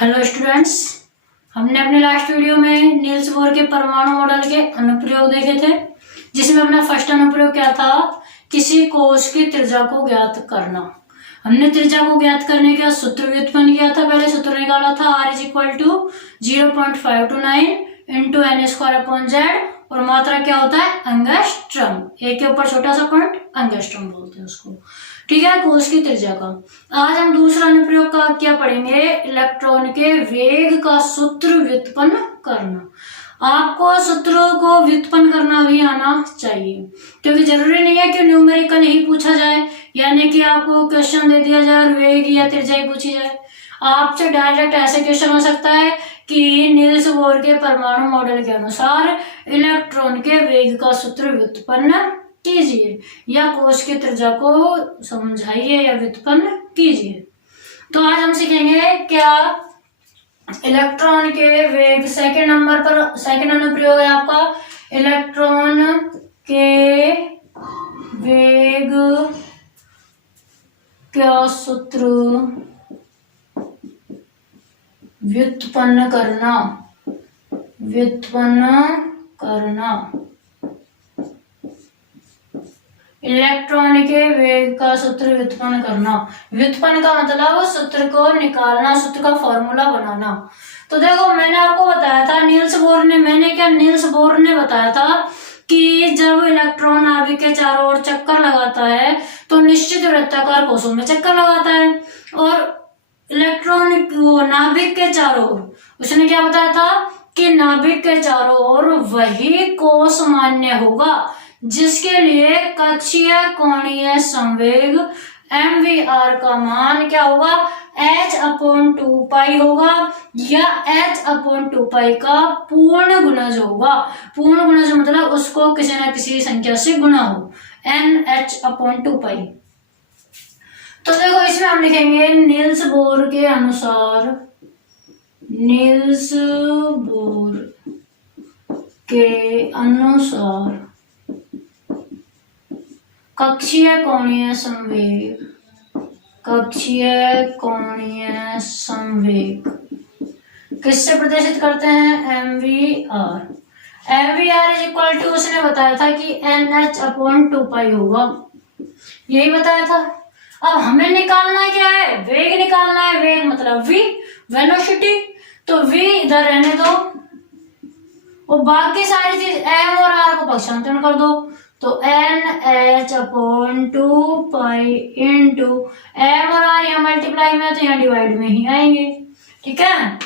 Hello students, हमने अपने last video में नील्स बोर के परमाणु मॉडल के अनुप्रयोग देखे थे, जिसमें अपना फर्स्ट अनुप्रयोग क्या था, किसी कोश की त्रिज्या को ज्ञात करना। हमने त्रिज्या को ज्ञात करने का सूत्र व्युत्पन्न किया था। पहले सूत्र निकाला था R is equal to 0.529 into N square upon Z, और मात्रा क्या होता है, एंगस्ट्रम। एक के ऊपर छोटा सा पॉइंट एंगस्ट्रम बोलते हैं उसको, ठीक है, कोश की त्रिज्या का। आज हम दूसरा अनुप्रयोग का क्या पढ़ेंगे, इलेक्ट्रॉन के वेग का सूत्र व्युत्पन्न करना। आपको सूत्रों को व्युत्पन्न करना भी आना चाहिए, क्योंकि जरूरी नहीं है कि न्यूमेरिकल ही पूछा जाए, यानी कि आपको क्वेश्चन दे दिया जाए वेग या त्रिज्या पूछी जाए। आपसे डायरेक्ट ऐसे क्वेश्चन हो सकता है कि नील्स बोर के परमाणु मॉडल के अनुसार इलेक्ट्रॉन के वेग का सूत्र व्युत्पन्न कीजिए, या कोश की त्रिज्या को समझाइए या व्युत्पन्न कीजिए। तो आज हम सीखेंगे क्या इलेक्ट्रॉन के वेग। सेकंड नंबर पर सेकंड अनुप्रयोग है आपका इलेक्ट्रॉन के वेग का सूत्र व्युत्पन्न करना। इलेक्ट्रॉन के वेग का सूत्र व्युत्पन्न करना। व्युत्पन्न का मतलब सूत्र को निकालना, सूत्र का फॉर्मूला बनाना। तो देखो, मैंने आपको बताया था नील्स बोर ने बताया था कि जब इलेक्ट्रॉन नाभिक के चारों ओर चक्कर लगाता है तो निश्चित वृत्ताकार कोशों में चक्कर लगाता है, और इलेक्ट्रॉन नाभिक के चारों ओर उसने क्या बताया था कि नाभिक के चारों ओर वही कोश मान्य होगा जिसके लिए कक्षीय कोणीय संवेग mvr का मान क्या होगा, h/2π होगा, या h/2π का पूर्ण गुणज होगा। पूर्ण गुणज मतलब उसको किसी न किसी संख्या से गुणा हो, nh/2π। तो देखो, इसमें हम लिखेंगे नील्स बोर के अनुसार, कक्षीय कोणीय संवेग किससे प्रदर्शित करते हैं, mvr। mvr is equal to उसने बताया था कि nh/2π होगा, यही बताया था। अब हमें निकालना क्या है, वेग निकालना है। वेग मतलब v, वेलोसिटी। तो v इधर रहने दो, और बाकी सारी चीज m और r को पक्षांतरण कर दो, तो nh/2π इंटू m और r यहाँ मल्टीप्लाई में तो यहाँ डिवाइड में ही आएंगे, ठीक है।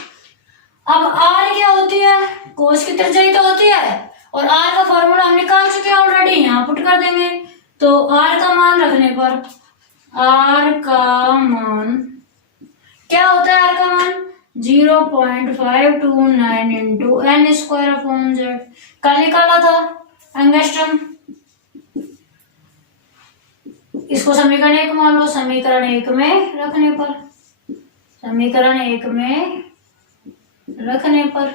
अब r क्या होती है, कोश की त्रिज्या ही तो होती है, और r का फॉर्मूला हम निकाल चुके हैं ऑलरेडी, यहाँ पुट कर देंगे। तो r का मान रखने पर r का मान क्या होता है, r का मान 0.529 into N square upon Z. कल निकाला था एंगस्ट्रम। इसको समीकरण 1 मान लो, समीकरण 1 में रखने पर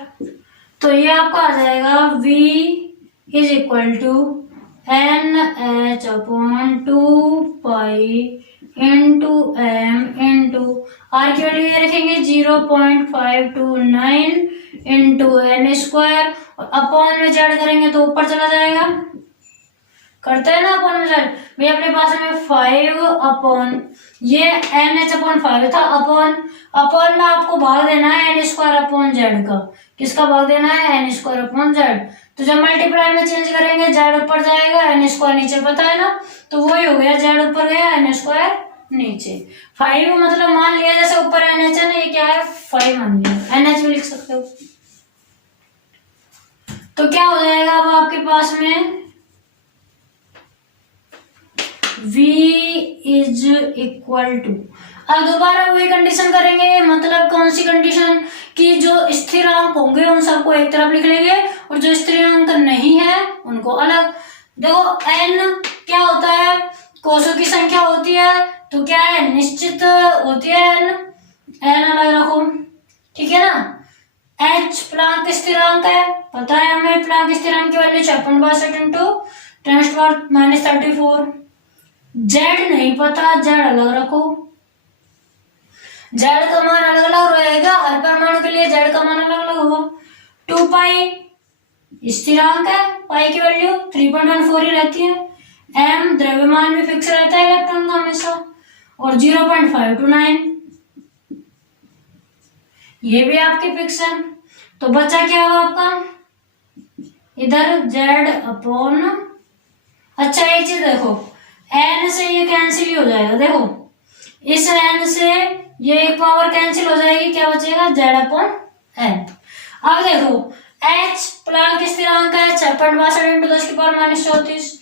तो ये आपका आ जाएगा v is equal to nh/2π into m into R की वैल्यू ये रखेंगे 0.529 इंटू एन स्क्वायर, और अपॉन में जेड करेंगे तो ऊपर चला जाएगा, करते हैं ना अपॉन में जेड। भाई अपने पास में 5 ये nh/5 था, अपॉन में आपको भाग देना है एन स्क्वायर अपॉन जेड का। किसका भाग देना है, एन स्क्वायर अपॉन जेड। तो जब मल्टीप्लाई में चेंज करेंगे जेड ऊपर जाएगा, एन स्क्वायर नीचे पता है ना, तो वही हो गया, जेड ऊपर गया, एन स्क्वायर नीचे। 5 मतलब मान लिया जैसे ऊपर एनएच है ना, ये क्या है 5 मान लिया, एनएच भी लिख सकते हो। तो क्या हो जाएगा अब आपके पास में v इज इक्वल टू, अब दोबारा वही कंडीशन करेंगे। मतलब कौन सी कंडीशन, कि जो स्थिरांक होंगे उन सबको एक तरफ लिख लेंगे, और जो स्थिरांक नहीं है उनको अलग। देखो n क्या होता है, कोशों की संख्या होती है, तो क्या है, निश्चित होती है n अलग रखो, ठीक है ना। h प्लांक स्थिरांक है, पता है हमें प्लांक स्थिरांक की वैल्यू 56 इंटू 10⁻34। z नहीं पता, z अलग रखो, जेड का मान अलग अलग रहेगा हर परमाणु के लिए z का मान अलग अलग होगा। 2 पाई स्थिरांक है, पाई की वैल्यू 3.14 ही रहती है। m द्रव्यमान भी फिक्स रहता है इलेक्ट्रॉन का हमेशा, और 0.529 ये भी आपकी फिक्स है। तो बचा क्या हुआ आपका इधर z अपॉन, अच्छा एक चीज देखो, n से ये कैंसिल ही हो जाएगा, देखो इस n से ये एक पावर कैंसिल हो जाएगी, क्या बचेगा z अपॉन n। अब देखो h प्लांक स्थिरांक है 6.62 इंटू 10 की पावर -34।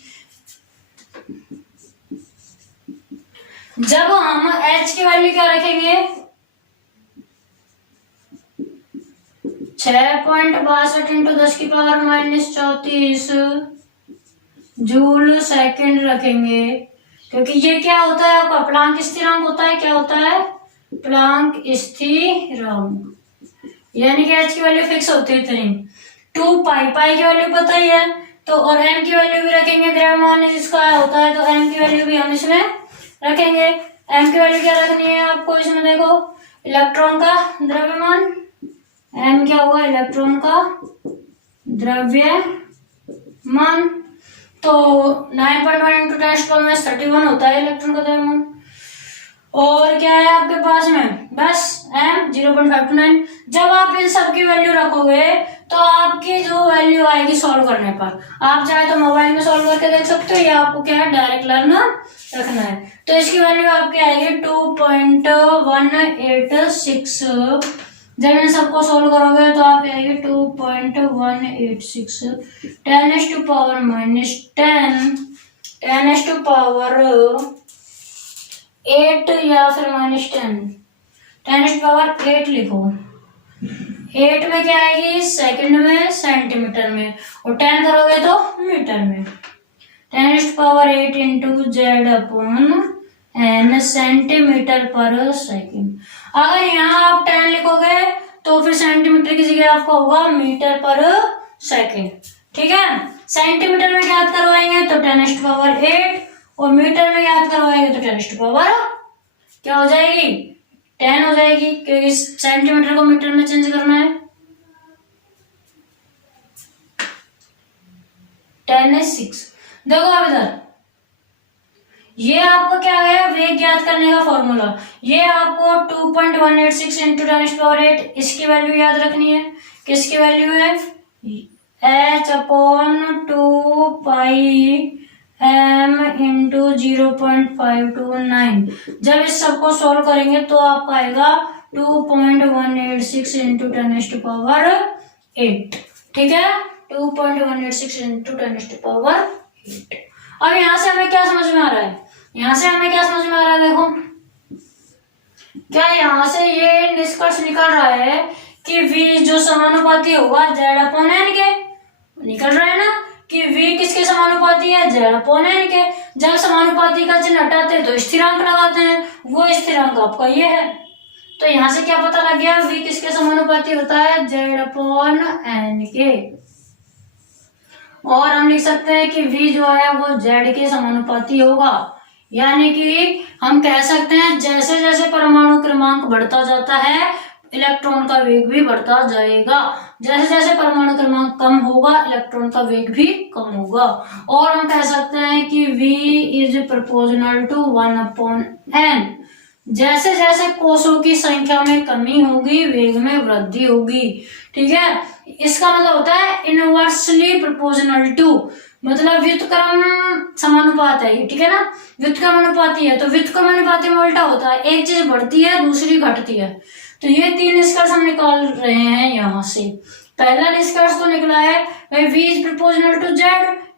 जब हम h की वैल्यू क्या रखेंगे 6.62 इंटू 10 की पावर -34 जूल सेकंड रखेंगे, क्योंकि ये क्या होता है आपका प्लांक स्थिरांक होता है, क्या होता है प्लांक स्थिरांक, यानी कि h की वैल्यू फिक्स होती है इतनी। 2 पाई, पाई की वैल्यू पता ही है, तो और m की वैल्यू भी रखेंगे, द्रव्यमान जिसका होता है, तो m की वैल्यू भी हम इसमें रखेंगे। m की वैल्यू क्या रखनी है आपको इसमें, देखो इलेक्ट्रॉन का द्रव्यमान, m क्या हुआ इलेक्ट्रॉन का द्रव्यमान, तो 9.1 इंटू 10⁻31 होता है इलेक्ट्रॉन का द्रव्यमान। और क्या है आपके पास में बस m 0.529। जब आप इन सब की वैल्यू रखोगे तो आपकी जो वैल्यू आएगी सॉल्व करने पर, आप चाहे तो मोबाइल में सॉल्व करके देख सकते हो, या आपको क्या है डायरेक्ट लर्न रखना है। तो इसकी वैल्यू आपकी आएगी 2.186। जब इन सबको सोल्व करोगे तो आप आएगी 2.186 10⁻8 या फिर -10 लिखो। 8 में क्या आएगी सेकंड में सेंटीमीटर में, और 10 करोगे तो मीटर में। 10⁸ into Z upon N centimetre per second. अगर यहाँ आप 10 लिखोगे तो फिर सेंटीमीटर की जगह आपका होगा मीटर पर सेकंड, ठीक है। सेंटीमीटर में याद करवाएंगे तो 10⁸, और मीटर में याद करवाएंगे तो 10⁸ क्या हो जाएगी 10 हो जाएगी, क्योंकि सेंटीमीटर को मीटर में चेंज करना है। 10⁶। देखो अब इधर ये आपको क्या है वेग ज्ञात करने का फॉर्मूला, ये आपको 2.186 इंटू 10⁸, इसकी वैल्यू याद रखनी है। किसकी वैल्यू है h अपॉन 2 पाई m इंटू 0.529। जब इस सबको सोल्व करेंगे तो आपका आएगा 2.186 इंटू 10⁸, ठीक है 2.186 इंटू 10⁸। अब यहां से हमें क्या समझ में आ रहा है, यहां से हमें क्या समझ में आ रहा है, देखो क्या यहां से ये निष्कर्ष निकल रहा है कि v जो समानुपाती होगा z अपॉन n के, निकल रहा है ना कि v किसके समानुपाती है z अपॉन n के। जब समानुपाती का चिन्ह हटाते हैं तो स्थिरांक लगाते हैं, वो स्थिरांक आपका ये है। तो यहां से क्या पता लग गया v किसके समानुपाती होता है z अपॉन n के। और हम लिख सकते हैं कि v जो है वो z के समानुपाती होगा, यानी कि हम कह सकते हैं जैसे जैसे परमाणु क्रमांक बढ़ता जाता है इलेक्ट्रॉन का वेग भी बढ़ता जाएगा, जैसे जैसे परमाणु क्रमांक कम होगा इलेक्ट्रॉन का वेग भी कम होगा। और हम कह सकते हैं कि v is proportional to 1/n। जैसे जैसे कोषों की संख्या में कमी होगी वेग में वृद्धि होगी, ठीक है। इसका मतलब होता है इनवर्सली प्रोपोर्शनल टू, मतलब व्युत्क्रम समानुपात है ये, ठीक है ना, व्युत्क्रम अनुपाती है। तो व्युत्क्रम अनुपाती में उल्टा होता है, एक चीज बढ़ती है दूसरी घटती है। तो ये 3 निष्कर्ष हम निकाल रहे हैं यहाँ से। पहला निष्कर्ष तो निकला है भाई v is proportional to z,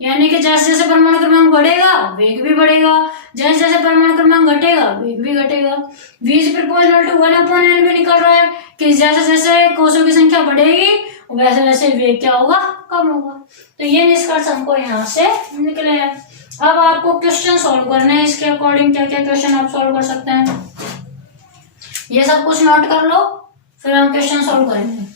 यानी कि जैसे जैसे परमाणु क्रमांक बढ़ेगा वेग भी बढ़ेगा, जैसे जैसे परमाणु क्रमांक घटेगा वेग भी घटेगा। v is proportional to 1/n भी निकल रहा है कि जैसे जैसे कोषों की संख्या बढ़ेगी वैसे वैसे वेग क्या होगा कम होगा। तो ये निष्कर्ष हमको यहाँ से निकले हैं। अब आपको क्वेश्चन सॉल्व करने हैं, इसके अकॉर्डिंग क्या क्या क्वेश्चन आप सॉल्व कर सकते हैं, ये सब कुछ नोट कर लो, फिर हम क्वेश्चन सॉल्व करेंगे।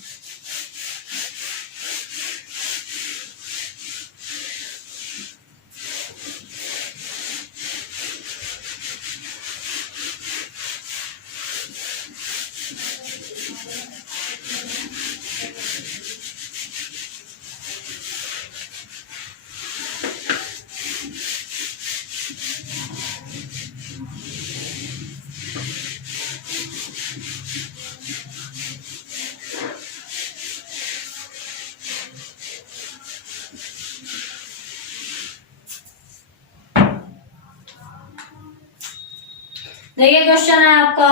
देखिए क्वेश्चन है आपका,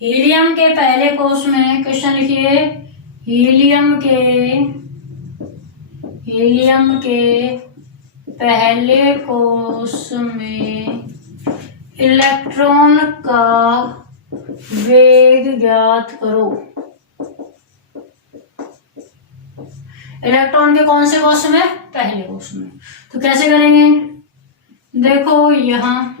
हीलियम के पहले कोष में, क्वेश्चन लिखिए, हीलियम के पहले कोष में इलेक्ट्रॉन का वेग ज्ञात करो। इलेक्ट्रॉन के कौन से कोष में? पहले कोष में। तो कैसे करेंगे? देखो यहाँ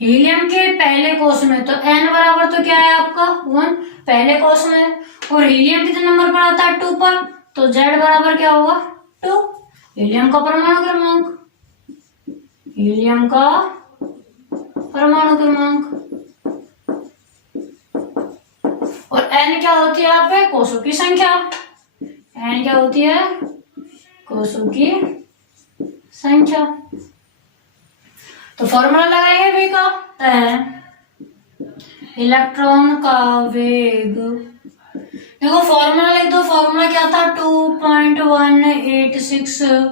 हीलियम के पहले कोष में तो n बराबर तो क्या है आपका 1 पहले कोष में, और हीलियम कितने नंबर पर आता है 2 पर, तो z बराबर क्या होगा 2, हीलियम का परमाणु क्रमांक, हीलियम का परमाणु क्रमांक। और n क्या होती है यहाँ पे? कोषों की संख्या। n क्या होती है? कोषों की संख्या। तो फॉर्मूला लगाएंगे v का, इलेक्ट्रॉन का वेग। देखो फॉर्मूला लिख दो, फॉर्मूला क्या था 2.186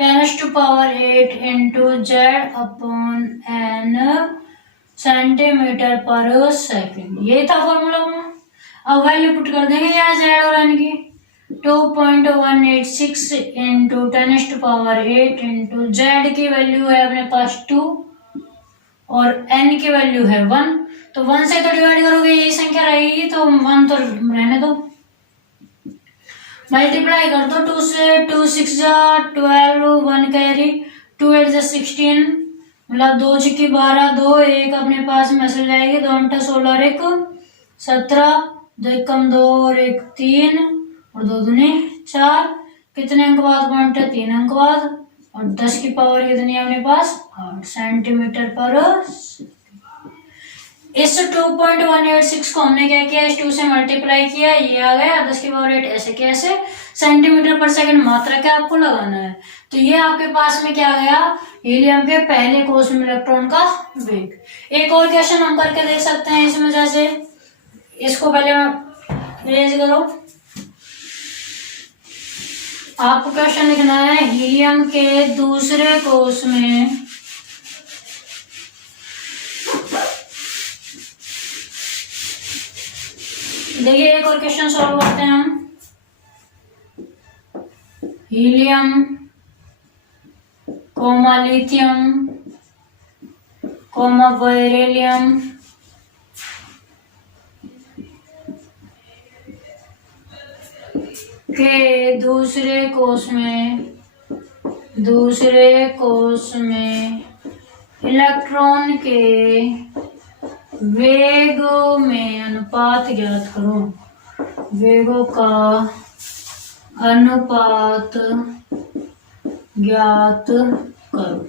10⁸ into Z upon N centimetre per second, ये था फॉर्मूला। अब वैल्यू पुट कर देंगे यहाँ जेड और एन की, 2.186 इंटू 10⁸ इंटू जेड की वैल्यू है अपने पास 2 और n की वैल्यू है 1, तो 1 से तो डिवाइड करोगे यही संख्या रहेगी, तो 1 तो रहने दो, मल्टीप्लाई कर दो 2 से, 2 6 जा 12, 1 कैरी, 2 8 जा 16, मतलब 2 6 12, 2 1 अपने पास में चल जाएगी, 2 8 16 और 1 17, 2 1 कम 2 और 1 3 और 2 दूनी 4, कितने अंक बाद पॉइंट है 3 अंक बाद, और 10 की पावर कितनी है अपने पास 8 सेंटीमीटर पर। इस 2.186 को हमने क्या किया, इस 2 से मल्टीप्लाई किया, ये आ गया 10 की पावर 8, ऐसे कैसे सेंटीमीटर पर सेकंड मात्रा क्या आपको लगाना है। तो ये आपके पास में क्या गया, हीलियम के पहले कोष में इलेक्ट्रॉन का वेग। एक और क्वेश्चन हम करके देख सकते हैं इसमें, जैसे इसको पहले अरेंज करो, आपको क्वेश्चन लिखना है हीलियम के दूसरे कोष में देखिए एक और क्वेश्चन सॉल्व करते हैं हम। Helium comma lithium comma beryllium के दूसरे कोष में इलेक्ट्रॉन के वेगों में अनुपात ज्ञात करो, वेगों का अनुपात ज्ञात करो।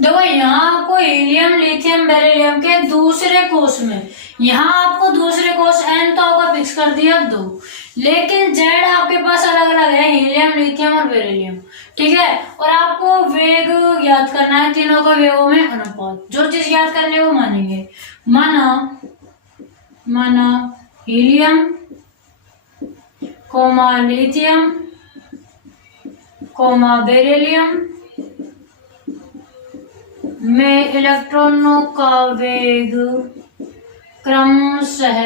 देखो यहाँ आपको हीलियम लिथियम बेरिलियम के दूसरे कोष में, यहाँ आपको दूसरे कोष n तो होगा फिक्स कर दिया 2, लेकिन जेड आपके पास अलग अलग है, हीलियम लिथियम और बेरिलियम, ठीक है। और आपको वेग ज्ञात करना है, तीनों का वेगों में अनुपात, जो चीज ज्ञात करनी है वो मानेंगे। माना helium comma lithium comma beryllium में इलेक्ट्रॉनों का वेग क्रमशः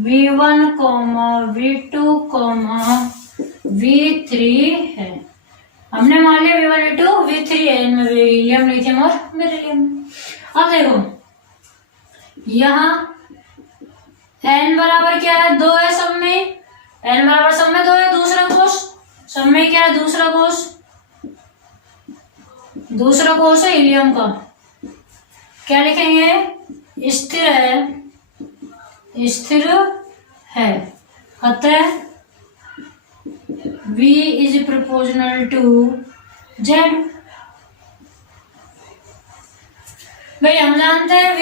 v1, v2, v3 है। हमने मान लिया v1, v2, v3 है इनमें, हीलियम लिथियम और बेरिलियम। अब देखो यहाँ n बराबर क्या है 2 है सब में, n बराबर सब में 2 है, दूसरा कोष सब में क्या है, दूसरा कोष है हीलियम का, क्या लिखेंगे स्थिर है, अतः v is proportional to z। भाई हम जानते हैं V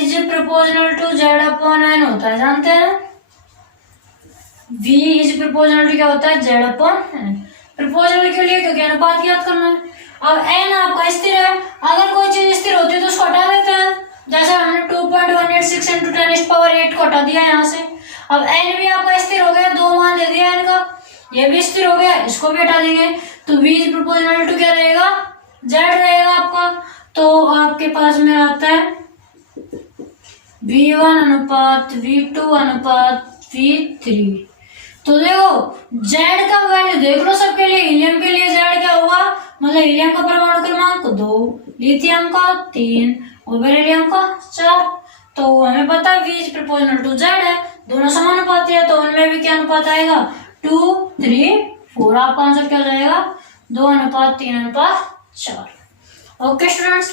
is proportional to Z upon N होता है, जानते हैं V इज प्रोपोर्शनल टू क्या होता है, Z अपॉन N। प्रोपोर्शनल के लिए क्योंकि अनुपात याद करना है। अब N आपका स्थिर है, अगर कोई चीज स्थिर होती है तो उसको हटा देते हैं, जैसे हमने 2.186 इंटू 10⁸ को हटा दिया यहाँ से। अब N भी आपका स्थिर हो गया, 2 मान दे दिया N का, ये भी स्थिर हो गया, इसको भी हटा देंगे, तो V इज प्रोपोर्शनल टू क्या रहेगा, Z रहेगा आपका। तो आपके पास में आता है V1 अनुपात V2 अनुपात V3। तो देखो Z का वैल्यू देख लो सबके लिए, हीलियम के लिए Z क्या होगा, मतलब हीलियम का परमाणु क्रमांक 2, लिथियम का 3 और बेरिलियम का 4। तो हमें पता है V is proportional to Z है, दोनों समानुपाती है, तो उनमें भी क्या अनुपात आएगा, 2, 3, 4। आपका आंसर क्या हो जाएगा, 2 अनुपात 3 अनुपात 4। Okay students,